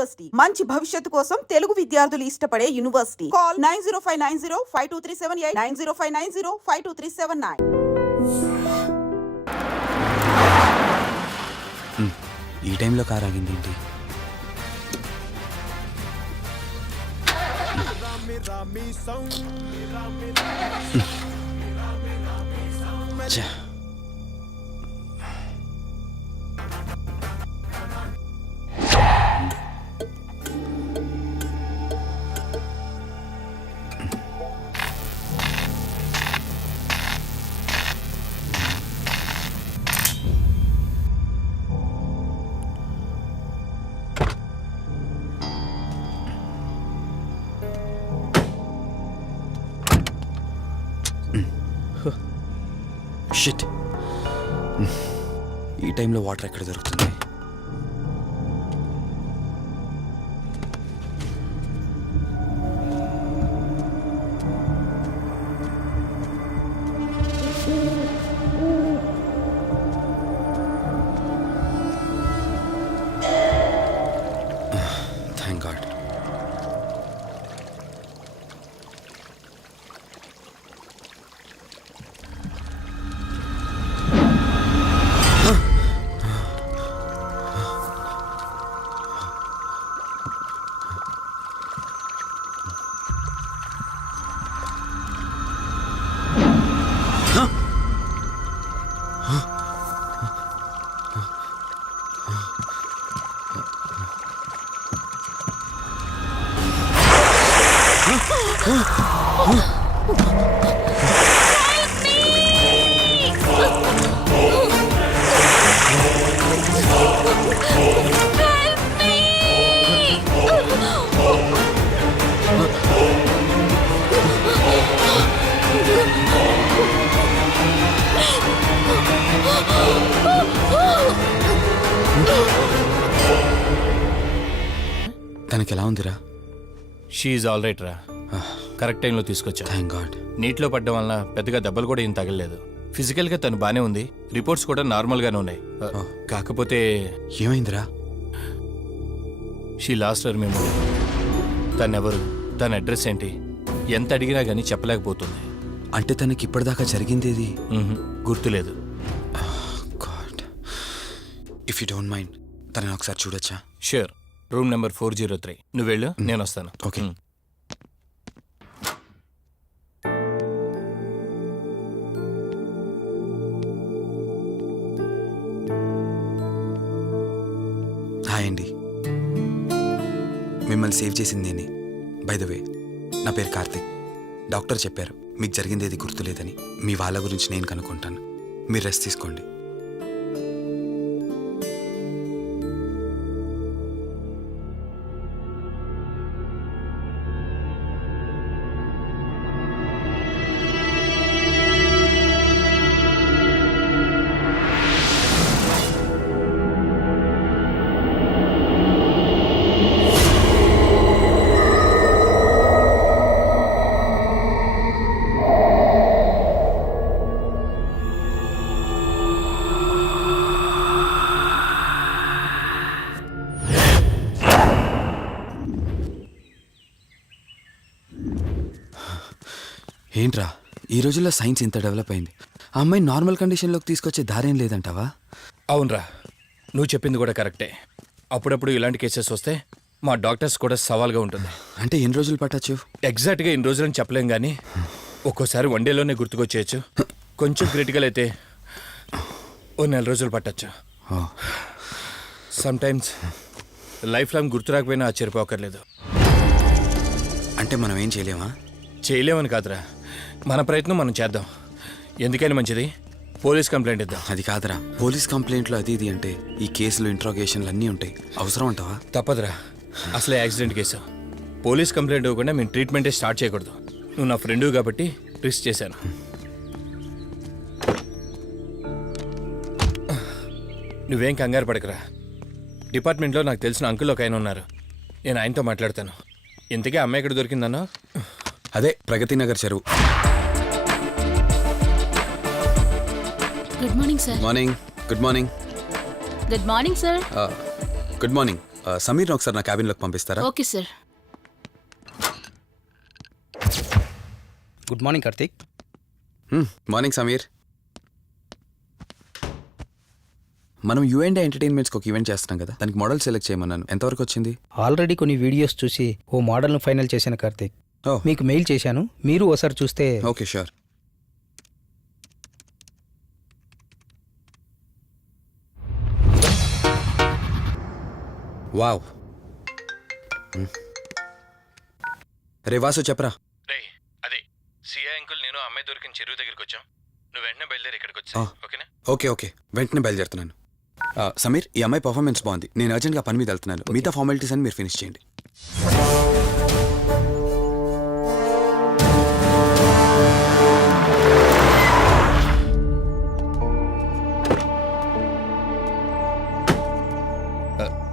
University మంచి భవిష్యత్తు కోసం తెలుగు విద్యార్థులు ఇష్టపడే యూనివర్సిటీ. కాల్ 9059052378 9059052379. ఈ టైంలో కార్ ఆగింది ఏంటి? షిట్, ఈ టైంలో వాటర్ ఎక్కడ దొరుకుతుంది? Thank God. తనకి ఎలా ఉందిరా? షీఈ్ ఆల్ రైట్ రా. కరెక్ట్ టైంలో తీసుకొచ్చా. Thank God. నీటిలో పడ్డం వలన పెద్దగా దెబ్బలు కూడా ఏం తగలలేదు. ఫిజికల్గా తను బానే ఉంది. రిపోర్ట్స్ కూడా నార్మల్గానే ఉన్నాయి. కాకపోతే ఏమైందిరా? She lost her memory. తనెవరు, తన అడ్రస్ ఏంటి, ఎంత అడిగినా కానీ చెప్పలేకపోతుంది. అంటే తనకి ఇప్పటిదాకా జరిగిందేది గుర్తులేదు. God, if you don't mind తనని ఒకసారి చూడొచ్చా? ష్యూర్. Room number 403. నువ్వు వెళ్ళు, నేను వస్తాను. ఓకే. హాయ్ అండి, మిమ్మల్ని సేవ్ చేసింది నేనే. బై ద వే, నా పేరు కార్తిక్. డాక్టర్ చెప్పారు మీకు జరిగిందేది గుర్తులేదని. మీ వాళ్ళ గురించి నేను కనుక్కుంటాను, మీరు రెస్ట్ తీసుకోండి. ఏంట్రా, ఈ రోజుల్లో సైన్స్ ఇంత డెవలప్ అయింది. ఆ అమ్మాయి నార్మల్ కండిషన్లోకి తీసుకొచ్చే దారేం లేదంటావా? అవునరా, నువ్వు చెప్పింది కూడా కరెక్టే. అప్పుడప్పుడు ఇలాంటి కేసెస్ వస్తే మా డాక్టర్స్ కూడా సవాల్గా ఉంటుంది. అంటే ఎన్ని రోజులు పట్టచ్చు? ఎగ్జాక్ట్గా ఇన్ని రోజులని చెప్పలేం కానీ ఒక్కోసారి వన్ డేలోనే గుర్తుకొచ్చేయచ్చు. కొంచెం క్రిటికల్ అయితే ఓ 4 రోజులు పట్టచ్చు. సమ్టైమ్స్ లైఫ్ లాంగ్ గుర్తు రాకపోయినా ఆశ్చర్యపోకర్లేదు. అంటే మనం ఏం చేయలేమా? చేయలేమని కాదురా, మన ప్రయత్నం మనం చేద్దాం. ఎందుకని మంచిది, పోలీస్ కంప్లైంట్ ఇద్దాం. అది కాదురా, పోలీస్ కంప్లైంట్లో అది ఇది అంటే ఈ కేసులు ఇంట్రాగేషన్లు అన్నీ ఉంటాయి. అవసరం అంటావా? తప్పదురా, అసలే యాక్సిడెంట్ కేసు. పోలీస్ కంప్లైంట్ ఇవ్వకుండా మేము ట్రీట్మెంటే స్టార్ట్ చేయకూడదు. నువ్వు నా ఫ్రెండు కాబట్టి రిస్క్ చేశాను. నువ్వేం కంగారు పడకరా. డిపార్ట్మెంట్లో నాకు తెలిసిన అంకుల్ ఒక ఆయన ఉన్నారు, నేను ఆయనతో మాట్లాడతాను. ఇంతకీ అమ్మాయి ఎక్కడ దొరికిందన్నా? అదే ప్రగతి నగర్ చెరువు. Good morning sir. Morning. Good morning. Good morning sir. Good morning. సమీర్ని ఒకసారి నా క్యాబిన్లోకి పంపిస్తారా? Okay sir. Good morning Karthik. Morning Sameer. మనం యూఎండే ఎంటర్టైన్మెంట్స్కి ఒక ఈవెంట్ చేస్తున్నాం కదా, దానికి మోడల్ సెలెక్ట్ చేయమన్నాను. ఎంతవరకు వచ్చింది? ఆల్రెడీ కొన్ని వీడియోస్ చూసి ఓ మోడల్ను ఫైనల్ చేశాను కార్తీక్. ఓ మీకు మెయిల్ చేశాను, మీరు ఓసారి చూస్తే. Okay sure. వావ్. రే వాసు చెప్పరా. రే అదే సిఐ అంకుల్ నేను అమ్మాయి దొరికిన చెరువు దగ్గరికి వచ్చాం. నువ్వు వెంటనే బయలుదేరి ఇక్కడికి వచ్చా. ఓకేనా? ఓకే వెంటనే బయలుదేరుతున్నాను. సమీర్, ఈ అమ్మాయి పర్ఫార్మెన్స్ బాగుంది. నేను అర్జెంట్గా పని మీద వెళ్తున్నాను. మిగతా ఫార్మాలిటీస్ అని మీరు ఫినిష్ చేయండి.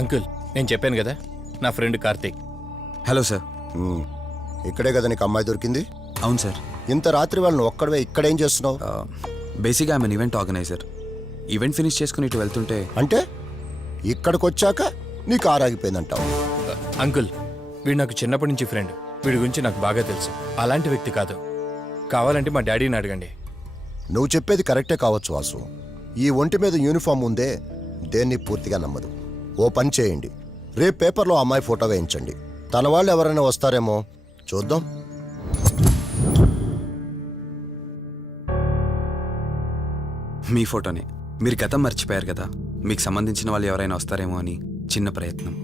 అంకుల్, నేను చెప్పాను కదా, నా ఫ్రెండ్ కార్తీక్. Hello sir. ఇక్కడే కదా నీకు అమ్మాయి దొరికింది? అవును సార్. ఇంత రాత్రి వాళ్ళని ఒక్కడవే ఇక్కడేం చేస్తున్నావు? బేసిక్గా I'm event organiser. Event finish చేసుకుని ఇటు వెళ్తుంటే అంటే ఇక్కడికి వచ్చాక నీ కారు ఆగిపోయిందంటావు? అంకుల్, వీడు నాకు చిన్నప్పటి నుంచి ఫ్రెండ్. వీడి గురించి నాకు బాగా తెలుసు. అలాంటి వ్యక్తి కాదు. కావాలంటే మా డాడీని అడగండి. నువ్వు చెప్పేది కరెక్టే కావచ్చు వాసు. ఈ ఒంటి మీద యూనిఫామ్ ఉందే దేన్ని పూర్తిగా నమ్మదు. ఓ పని చేయండి, రేపు పేపర్లో అమ్మాయి ఫోటో వేయించండి. తన వాళ్ళు ఎవరైనా వస్తారేమో చూద్దాం. మీ ఫోటోనే. మీరు గతం మర్చిపోయారు కదా, మీకు సంబంధించిన వాళ్ళు ఎవరైనా వస్తారేమో అని చిన్న ప్రయత్నం.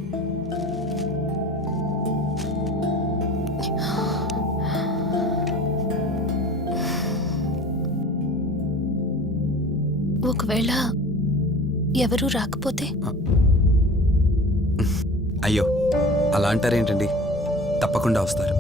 ఒకవేళ ఎవరూ రాకపోతే? అయ్యో, అలా అంటారేంటండి? తప్పకుండా వస్తారు.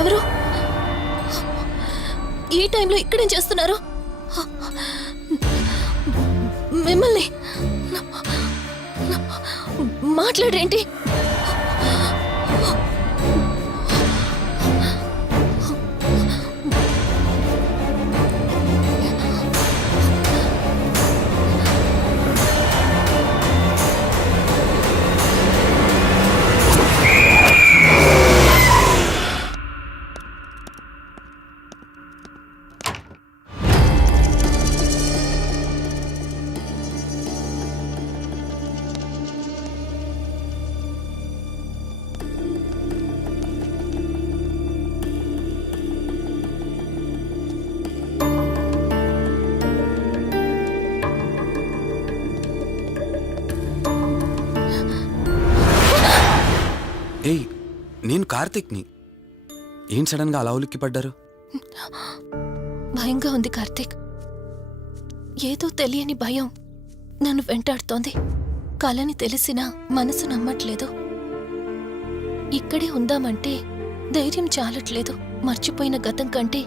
ఎవరు ఈ టైంలో ఇక్కడేం చేస్తున్నారు? మిమ్మల్ని మాట్లాడరేంటి? ఏయ్, నేను కార్తిక్ని. ఏం సడన్గా అలా ఉలిక్కి పడ్డారు? భయంగా ఉంది కార్తీక్. ఏదో తెలియని భయం నన్ను వెంటాడుతోంది. కలని తెలిసినా మనసు నమ్మట్లేదు. ఇక్కడే ఉందామంటే ధైర్యం చాలట్లేదు. మర్చిపోయిన గతం కంటే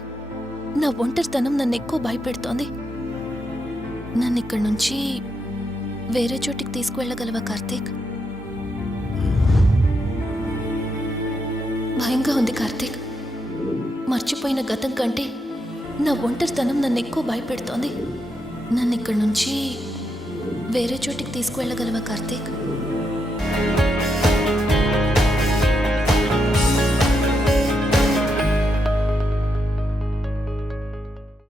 నా ఒంటరితనం నన్ను ఎక్కువ భయపెడుతోంది. నన్ను ఇక్కడి నుంచి వేరే చోటికి తీసుకువెళ్ళగలవా కార్తీక్? భయంగా ఉంది కార్తీక్. మర్చిపోయిన గతం కంటే నా ఒంటరితనం నన్ను ఎక్కువ భయపెడుతోంది. నన్ను ఇక్కడి నుంచి వేరే చోటికి తీసుకువెళ్ళగలవా కార్తీక్?